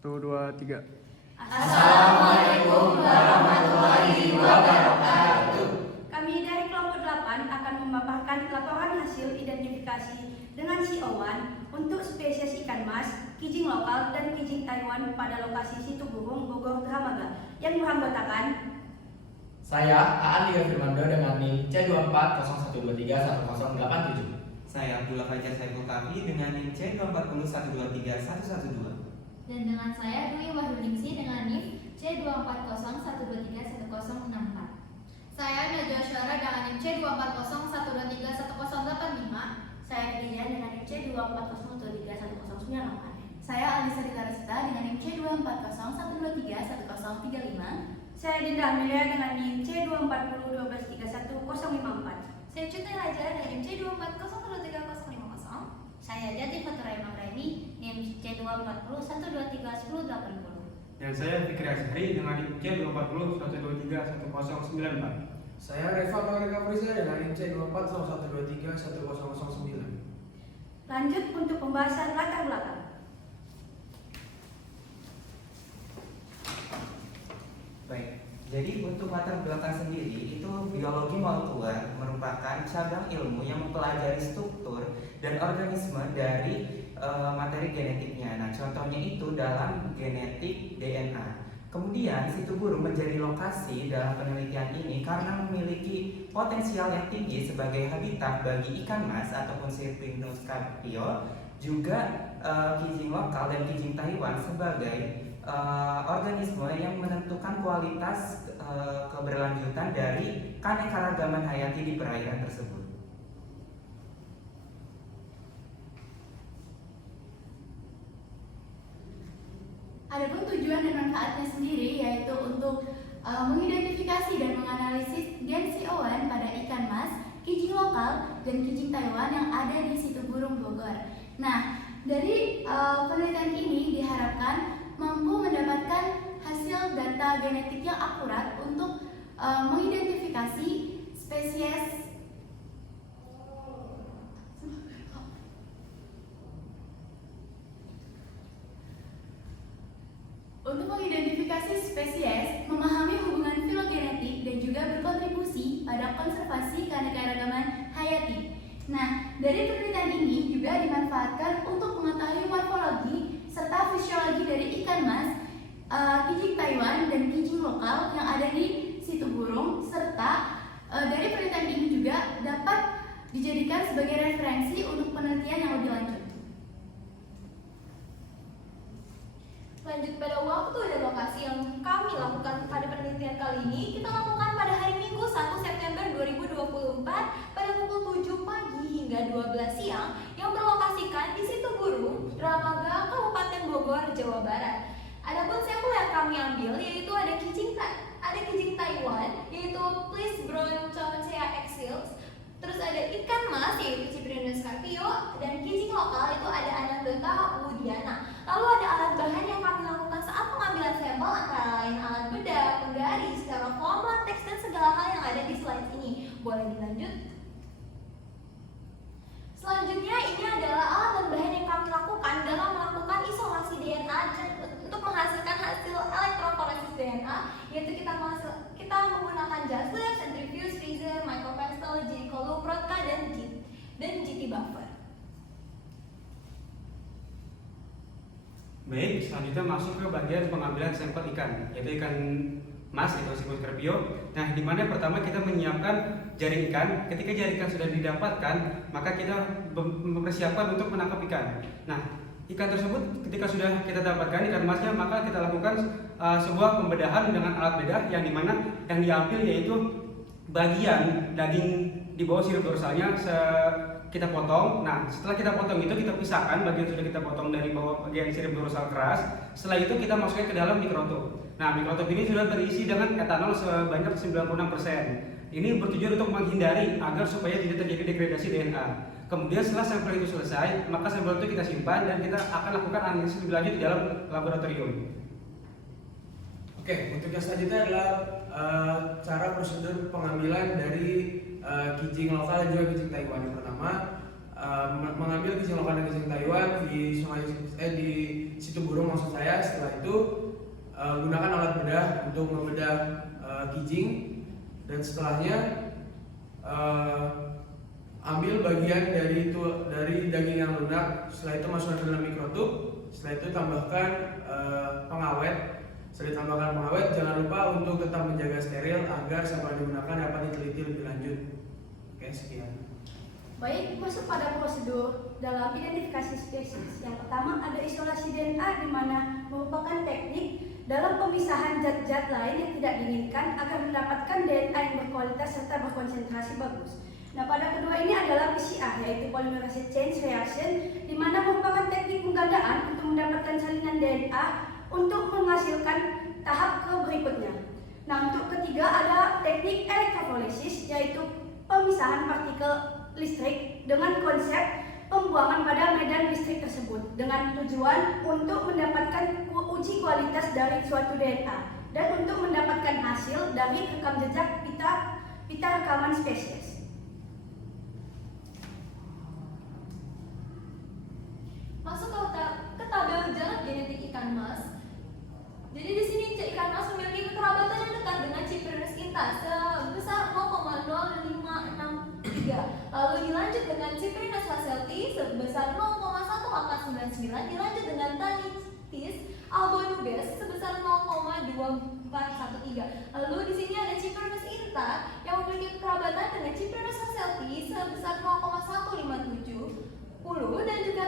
Satu, dua, tiga. Assalamualaikum warahmatullahi wabarakatuh. Kami dari kelompok 8 akan memaparkan laporan hasil identifikasi dengan CO1 untuk spesies ikan mas, kijing lokal, dan kijing Taiwan pada lokasi situ burung Bogor Dramaga yang beranggotakan Saya Aan Liga Firmando dengan NIM C2401231087. Saya Abdullah Fajar Saiful Kafi dengan NIM C2401231112. Dan dengan saya Dwi Wahyuningsi dengan NIM C2401231064. Saya Najwa Syara dengan NIM C2401231085. Saya Frian dengan NIM C24023109. Saya Alisa Dikarisita dengan NIM C2401231035. saya Dinda Amelia dengan NIM C2401231054. Saya Cuti Raja dengan NIM C2401231050. Saya Jati Fatura Imam Raini NIM C2401231080. Dan saya Fikri Azhari dengan NIM C201231231094. Saya Reva Magrega Friza dengan NIM C2401231009. Lanjut untuk pembahasan latar belakang. Baik, jadi untuk latar belakang sendiri itu biologi molekuler merupakan cabang ilmu yang mempelajari struktur dan organisme dari materi genetiknya. Nah, contohnya itu dalam genetik DNA. Kemudian situ burung menjadi lokasi dalam penelitian ini karena memiliki potensial yang tinggi sebagai habitat bagi ikan mas ataupun Cyprinus carpio, juga kijing lokal dan kijing Taiwan sebagai organisme yang menentukan kualitas keberlanjutan dari keanekaragaman hayati di perairan tersebut. Adapun tujuan dan manfaatnya sendiri yaitu untuk mengidentifikasi dan menganalisis gen CO1 pada ikan mas, kijing lokal, dan kijing Taiwan yang ada di situ burung Bogor. Nah, dari penelitian ini diharapkan mampu mendapatkan hasil data genetik yang akurat untuk mengidentifikasi spesies memahami hubungan filogenetik dan juga berkontribusi pada konservasi keanekaragaman hayati. Nah, dari penelitian ini juga dimanfaatkan untuk mengetahui morfologi serta fisiologi dari ikan mas, kijing Taiwan, dan kijing lokal yang ada di situ burung, serta dari penelitian ini juga dapat dijadikan sebagai referensi untuk penelitian yang lebih lanjut. Lanjut pada waktu dan lokasi yang kami lakukan pada penelitian kali ini, kita lakukan pada hari Minggu 1 September 2024 pada pukul 7 pagi hingga 12 siang yang berlokasikan di situ burung Dramaga, Kabupaten Bogor, Jawa Barat. Adapun sampel yang kami ambil yaitu ada kijing Taiwan yaitu Plisbronchocea exils, terus ada ikan mas yaitu Cyprinus carpio, dan kijing lokal itu ada Anandota woodiana. Lalu ada alat bahan yang kami lakukan saat pengambilan sampel antara lain alat bedah, penggaris, styrofoam, latex, dan segala hal yang ada di slide ini. Boleh dilanjut? Selanjutnya ini adalah alat dan bahan yang kami lakukan dalam melakukan isolasi DNA untuk menghasilkan hasil elektroforesis DNA, yaitu kita menggunakan jas lab, centrifuge, freezer, micropastel, J column, Rodka, dan GT buffer. Baik, selanjutnya masuk ke bagian pengambilan sampel ikan, yaitu ikan mas atau Cyprinus carpio. Nah, di mana pertama kita menyiapkan jaring ikan. Ketika jaring ikan sudah didapatkan, maka kita mempersiapkan untuk menangkap ikan. Nah, ikan tersebut ketika sudah kita dapatkan ikan masnya, maka kita lakukan sebuah pembedahan dengan alat bedah yang dimana yang diambil yaitu bagian daging di bawah sirip dorsalnya kita potong. Nah, setelah kita potong itu kita pisahkan bagian sudah kita potong dari bawah bagian sirip dorsal keras. Setelah itu kita masukkan ke dalam mikrotub. Nah, mikrotub ini sudah terisi dengan etanol sebanyak 96%. Ini bertujuan untuk menghindari agar supaya tidak terjadi degradasi DNA. Kemudian setelah sampel itu selesai, maka sampel itu kita simpan dan kita akan lakukan analisis lebih lanjut di dalam laboratorium. Oke, untuk yang selanjutnya adalah cara prosedur pengambilan dari kijing lokal dan juga kijing Taiwan. Yang pertama, mengambil kijing lokal dan kijing Taiwan di situ burung maksud saya. Setelah itu gunakan alat bedah untuk membedah kijing, dan setelahnya ambil bagian dari daging yang lunak. Setelah itu masukkan ke dalam mikrotub. Setelah itu tambahkan pengawet. Setelah ditambahkan pengawet, jangan lupa untuk tetap menjaga steril agar sampel digunakan dapat diteliti lebih lanjut. Oke, sekian. Baik, masuk pada prosedur dalam identifikasi spesies. Yang pertama ada isolasi DNA, di mana merupakan teknik dalam pemisahan zat-zat lain yang tidak diinginkan agar mendapatkan DNA yang berkualitas serta berkonsentrasi bagus. Nah, pada kedua ini adalah PCR, yaitu polymerase chain reaction, di mana merupakan teknik penggandaan untuk mendapatkan salinan DNA untuk menghasilkan tahap ke berikutnya. Nah, untuk ketiga ada teknik elektroforesis, yaitu pemisahan partikel listrik dengan konsep pembuangan pada medan listrik tersebut dengan tujuan untuk mendapatkan uji kualitas dari suatu DNA dan untuk mendapatkan hasil dari rekam jejak pita rekaman spesies. Masuk ke tabel jarak genetik ikan mas. Jadi di sini ikan mas memiliki kekerabatan yang dekat dengan Cyprinus inta sebesar 0,0563. Lalu dilanjut dengan Cyprinus hasselti sebesar 0,1499. Dilanjut dengan Tanistis albonubes sebesar 0,2413. Lalu di sini ada Cyprinus inta yang memiliki kekerabatan dengan Cyprinus hasselti sebesar 0,157. Dan juga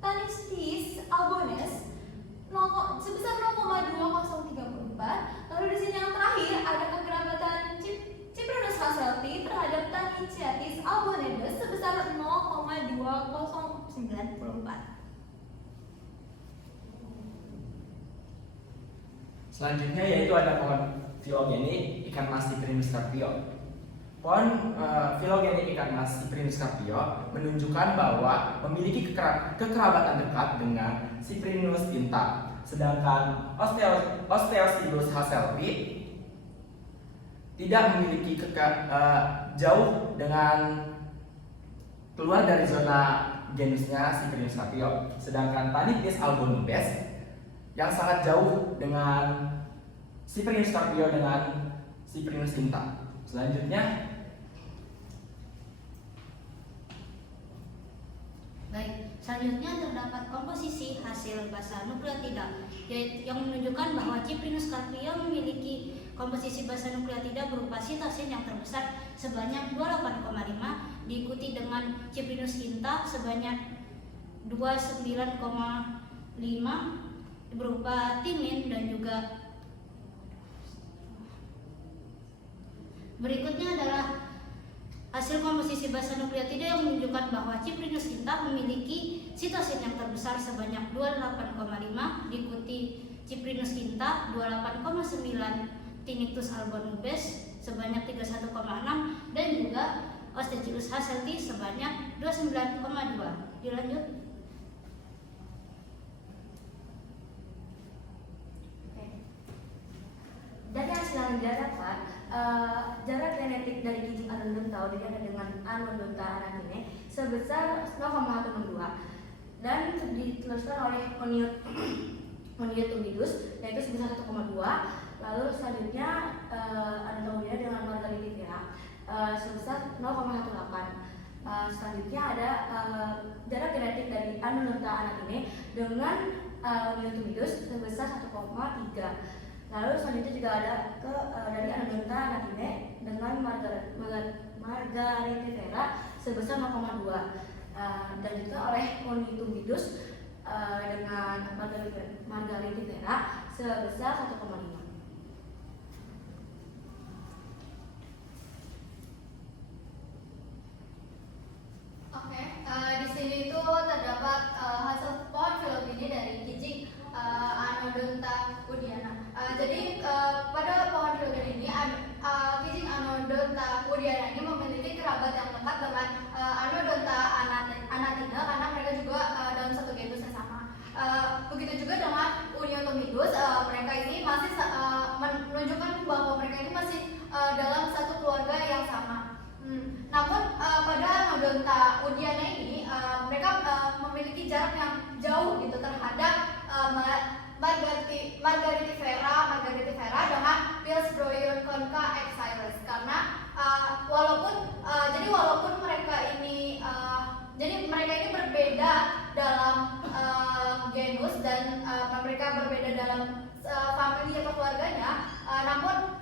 Tanistis albones sebesar 0,2034. Lalu di sini yang terakhir ada kekerabatan Cyprinus hasselti terhadap Tanistis albonedes sebesar 0,2094. Selanjutnya yaitu ada pohon filogenik ikan mas Cyprinus carpio. Pohon filogenik ikan mas Cyprinus carpio menunjukkan bahwa memiliki kekerabatan dekat dengan Cyprinus inta, sedangkan Osteosilus hasselti tidak memiliki jauh dengan keluar dari zona genusnya Cyprinus carpio, sedangkan Tanistis albonubes yang sangat jauh dengan Cyprinus carpio dengan Cyprinus inta. Selanjutnya, Baik, selanjutnya terdapat komposisi hasil basa nukleotida yang menunjukkan bahwa Cyprinus carpio memiliki komposisi basa nukleotida berupa sitosin yang terbesar sebanyak 28,5, diikuti dengan Cyprinus inta sebanyak 29,5 berupa timin, dan juga berikutnya adalah hasil komposisi basa nukleotida yang menunjukkan bahwa Cyprinus inta memiliki sitosin yang terbesar sebanyak 28,5, diikuti Cyprinus inta 28,9, Tanistis albonubes sebanyak 31,6, dan juga Osteosilus hasselti sebanyak 29,2. Dilanjut. Dari hasil yang didapat, jarak genetik dari kijing Anodonta Odiana dengan Anodonta anatine sebesar 0,162 dan diteruskan oleh Oniot umidus yaitu sebesar 1,2. Lalu selanjutnya Anodonta dengan Margaritifera sebesar 0,18. Selanjutnya ada jarak genetik dari Anodonta anatine dengan Oniot umidus sebesar 1,3. Lalu selanjutnya juga ada dari Anodonta anatine dengan Margaritifera sebesar 0,2 dan juga oleh Onitumidus dengan Margaritifera sebesar 1,5. Oke, di sini itu terdapat hasil pohon filogeni dari kijing Anodonta Udiana. Jadi pada pohon filogeni ini kijing Anodonta Udiana ini memiliki kerabat yang dekat dengan Anodonta anatina karena mereka juga dalam satu genus yang sama. Begitu juga dengan Uniotomidus, mereka ini masih margaritifera dengan Pillsbury-Conca exiles, karena walaupun mereka ini berbeda dalam genus dan mereka berbeda dalam famili atau keluarganya, namun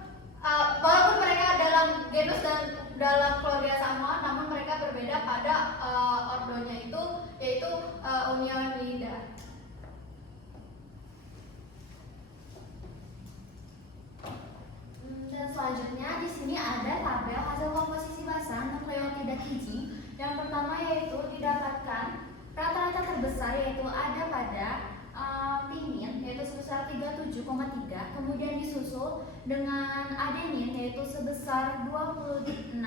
walaupun mereka dalam genus dan dalam keluarga sama, namun mereka berbeda pada ordonya itu, yaitu Unionida. Dan selanjutnya di sini ada tabel hasil komposisi basa nukleotida kijing. Yang pertama yaitu didapatkan rata-rata terbesar yaitu ada pada timin yaitu sebesar 37,3, kemudian disusul dengan adenin yaitu sebesar 26,8,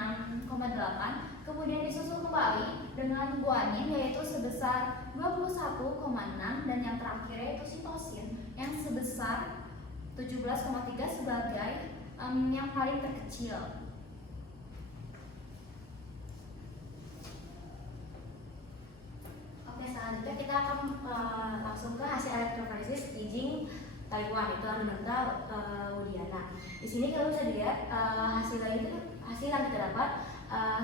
kemudian disusul kembali dengan guanin yaitu sebesar 21,6, dan yang terakhir yaitu sitosin yang sebesar 17,3 sebagai yang paling terkecil. Oke, selanjutnya kita akan langsung ke hasil elektroforesis kijing Taiwan, itu Anodonta woodiana. Di sini kalau bisa dilihat hasil yang kita dapat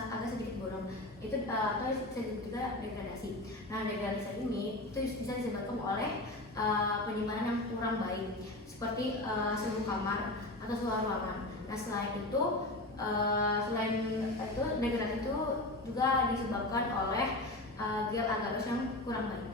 agak sedikit bolong. Itu atau bisa disebut juga degradasi. Nah, degradasi ini itu bisa disebabkan oleh penyimpanan yang kurang baik, seperti suhu kamar atau suhu ruangan. Nah, selain itu degradasi itu juga disebabkan oleh gel agarose yang kurang baik.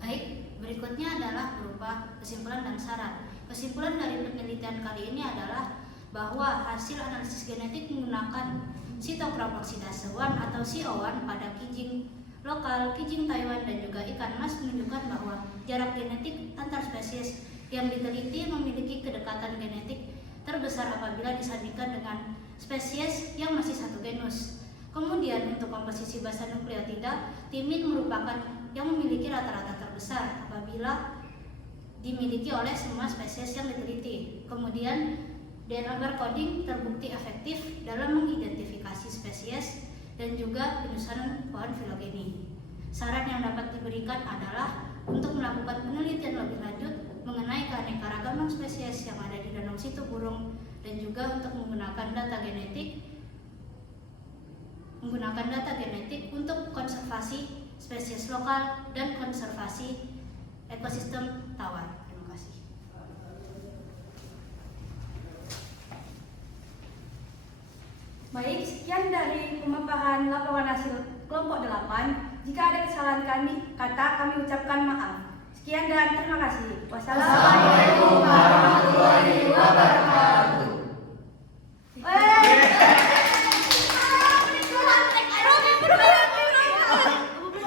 Baik, berikutnya adalah berupa kesimpulan dan saran. Kesimpulan dari penelitian kali ini adalah bahwa hasil analisis genetik menggunakan sitoproloksidase 1 atau CO1 pada kijing lokal, kijing Taiwan, dan juga ikan mas menunjukkan bahwa jarak genetik antar spesies yang diteliti memiliki kedekatan genetik terbesar apabila disandingkan dengan spesies yang masih satu genus. Kemudian untuk komposisi basa nukleotida, timin merupakan yang memiliki rata-rata terbesar apabila dimiliki oleh semua spesies yang diteliti. Kemudian DNA barcoding terbukti efektif dalam mengidentifikasi spesies dan juga penyusunan pohon filogeni. Saran yang dapat diberikan adalah untuk melakukan penelitian lebih lanjut mengenai keanekaragaman spesies yang ada di Danau Situburung, dan juga untuk menggunakan data genetik untuk konservasi spesies lokal dan konservasi ekosistem tawar. Terima kasih. Baik, sekian dari pemaparan laporan hasil kelompok 8. Jika ada kesalahan kami ucapkan maaf. Sekian dan terima kasih. Wassalamualaikum.